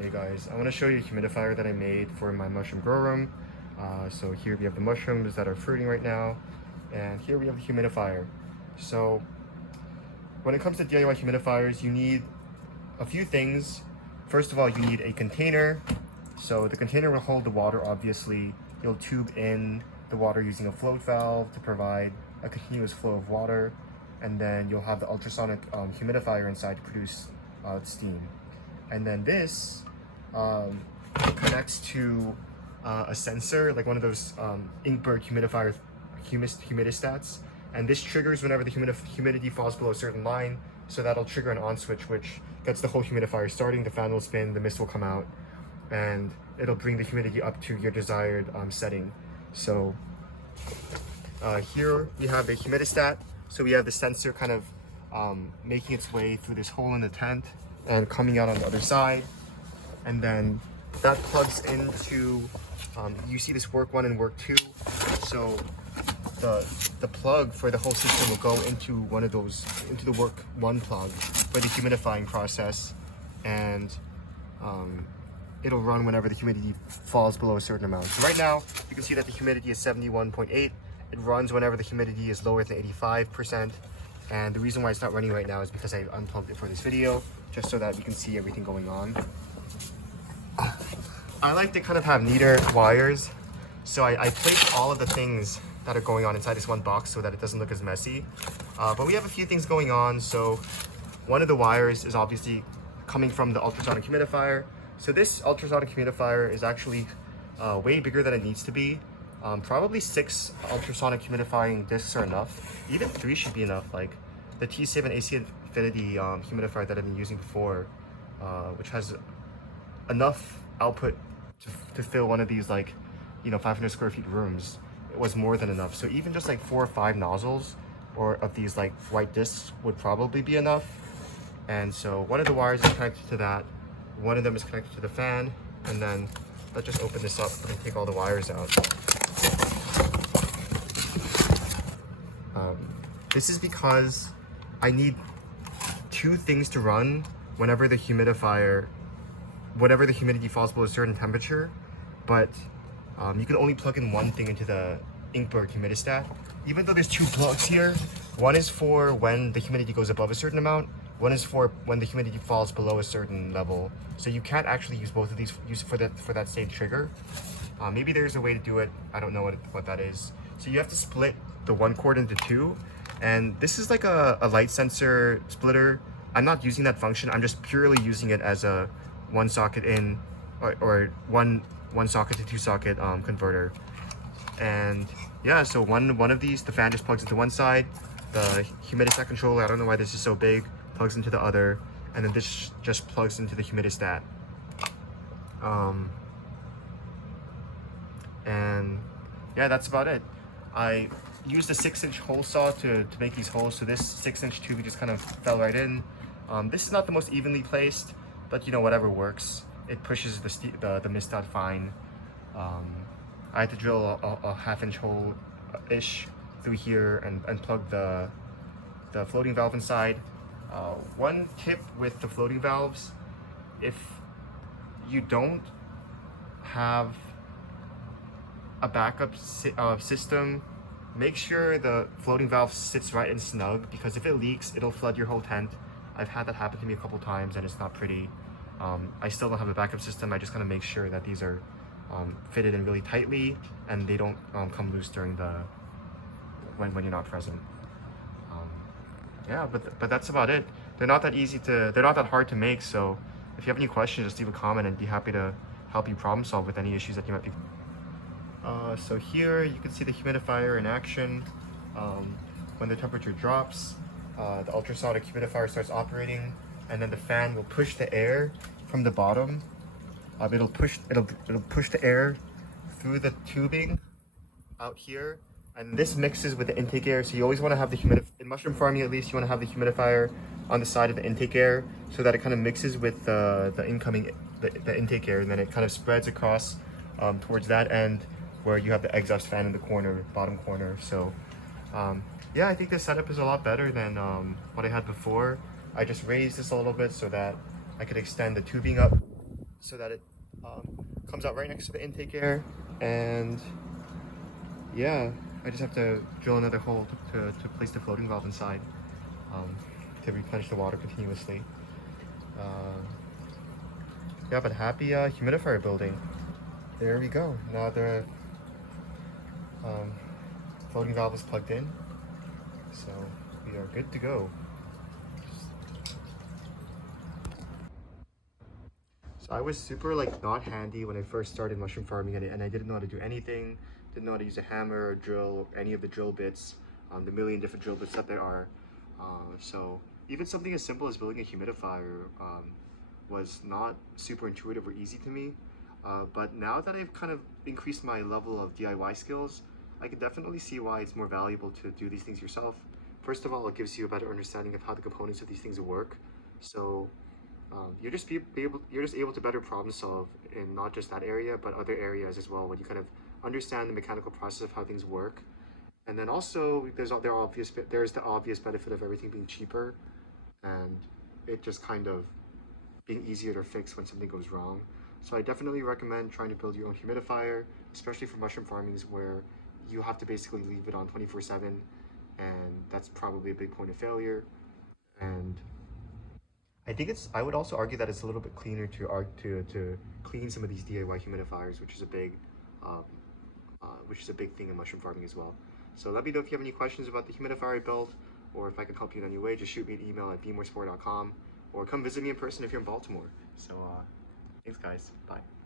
Hey guys, I want to show you a humidifier that I made for my mushroom grow room. So here we have the mushrooms that are fruiting right now, and here we have the humidifier. So when it comes to DIY humidifiers, you need a few things. First of all, you need a container. So the container will hold the water, obviously. You'll tube in the water using a float valve to provide a continuous flow of water, and then you'll have the ultrasonic humidifier inside to produce steam. And then this connects to a sensor, like one of those inkbird humidifier humidistats, and this triggers whenever the humidity falls below a certain line, so that'll trigger an on switch which gets the whole humidifier starting. The fan will spin, the mist will come out, and it'll bring the humidity up to your desired setting. So here we have the humidistat. So we have the sensor kind of making its way through this hole in the tent and coming out on the other side, and then that plugs into you see this work 1 and work 2. So the plug for the whole system will go into one of those, into the work 1 plug for the humidifying process, and it'll run whenever the humidity falls below a certain amount. So right now you can see that the humidity is 71.8. It runs whenever the humidity is lower than 85%. And the reason why it's not running right now is because I unplugged it for this video, just so that we can see everything going on. I like to kind of have neater wires, so I placed all of the things that are going on inside this one box so that it doesn't look as messy. But we have a few things going on. So one of the wires is obviously coming from the ultrasonic humidifier. So this ultrasonic humidifier is actually way bigger than it needs to be. Probably 6 ultrasonic humidifying discs are enough. Even 3 should be enough. Like the T7 AC Infinity humidifier that I've been using before, which has enough output to fill one of these, like, 500 square feet rooms. It was more than enough. So even just like 4 or 5 nozzles or of these like white discs would probably be enough. And so one of the wires is connected to that. One of them is connected to the fan. And then let's just open this up and take all the wires out. This is because I need 2 things to run whenever the humidity falls below a certain temperature, but you can only plug in 1 thing into the inkbird humidistat. Even though there's 2 plugs here, one is for when the humidity goes above a certain amount, one is for when the humidity falls below a certain level. So you can't actually use both of these for that same trigger. Maybe there's a way to do it. I don't know what that is. So you have to split the 1 cord into 2. And this is like a light sensor splitter. I'm not using that function. I'm just purely using it as a 1 socket in or one socket to 2 socket converter. And yeah, so one of these, the fan just plugs into one side. The humidistat controller, I don't know why this is so big, plugs into the other, and then this just plugs into the humidistat. And yeah, that's about it. I used a 6-inch hole saw to make these holes, so this 6-inch tube just kind of fell right in. This is not the most evenly placed, but whatever works. It pushes the mist out fine. I had to drill a 1/2-inch hole-ish through here and plug the floating valve inside. One tip with the floating valves: if you don't have a backup system, make sure the floating valve sits right and snug, because if it leaks, it'll flood your whole tent. I've had that happen to me a couple times and it's not pretty. I still don't have a backup system. I just kind of make sure that these are fitted in really tightly and they don't come loose during when you're not present. Yeah, but that's about it. They're not that hard to make. So if you have any questions, just leave a comment and be happy to help you problem solve with any issues that you might be. So here you can see the humidifier in action. When the temperature drops, the ultrasonic humidifier starts operating, and then the fan will push the air from the bottom. It'll push the air through the tubing out here, and this mixes with the intake air. So you always want to have in mushroom farming, at least, you want to have the humidifier on the side of the intake air so that it kind of mixes with the incoming intake air, and then it kind of spreads across towards that end where you have the exhaust fan in the bottom corner. So yeah, I think this setup is a lot better than what I had before. I just raised this a little bit so that I could extend the tubing up so that it comes out right next to the intake air. And yeah, I just have to drill another hole to place the floating valve inside to replenish the water continuously. Yeah, but happy humidifier building. There we go. Now the um, floating valve is plugged in, so we are good to go. So I was super like not handy when I first started mushroom farming, and I didn't know how to do anything. Didn't know how to use a hammer or drill or any of the drill bits, the million different drill bits that there are. So even something as simple as building a humidifier was not super intuitive or easy to me. But now that I've kind of increased my level of DIY skills, I can definitely see why it's more valuable to do these things yourself. First of all, it gives you a better understanding of how the components of these things work. So you're just able to better problem solve in not just that area but other areas as well when you kind of understand the mechanical process of how things work. And then also there's the obvious benefit of everything being cheaper and it just kind of being easier to fix when something goes wrong. So I definitely recommend trying to build your own humidifier, especially for mushroom farmings where you have to basically leave it on 24/7, and that's probably a big point of failure. And I would also argue that it's a little bit cleaner to clean some of these DIY humidifiers, um, which is a big thing in mushroom farming as well. So let me know if you have any questions about the humidifier I built, or if I can help you in any way. Just shoot me an email at bmorespore.com, or come visit me in person if you're in Baltimore. So thanks guys, bye.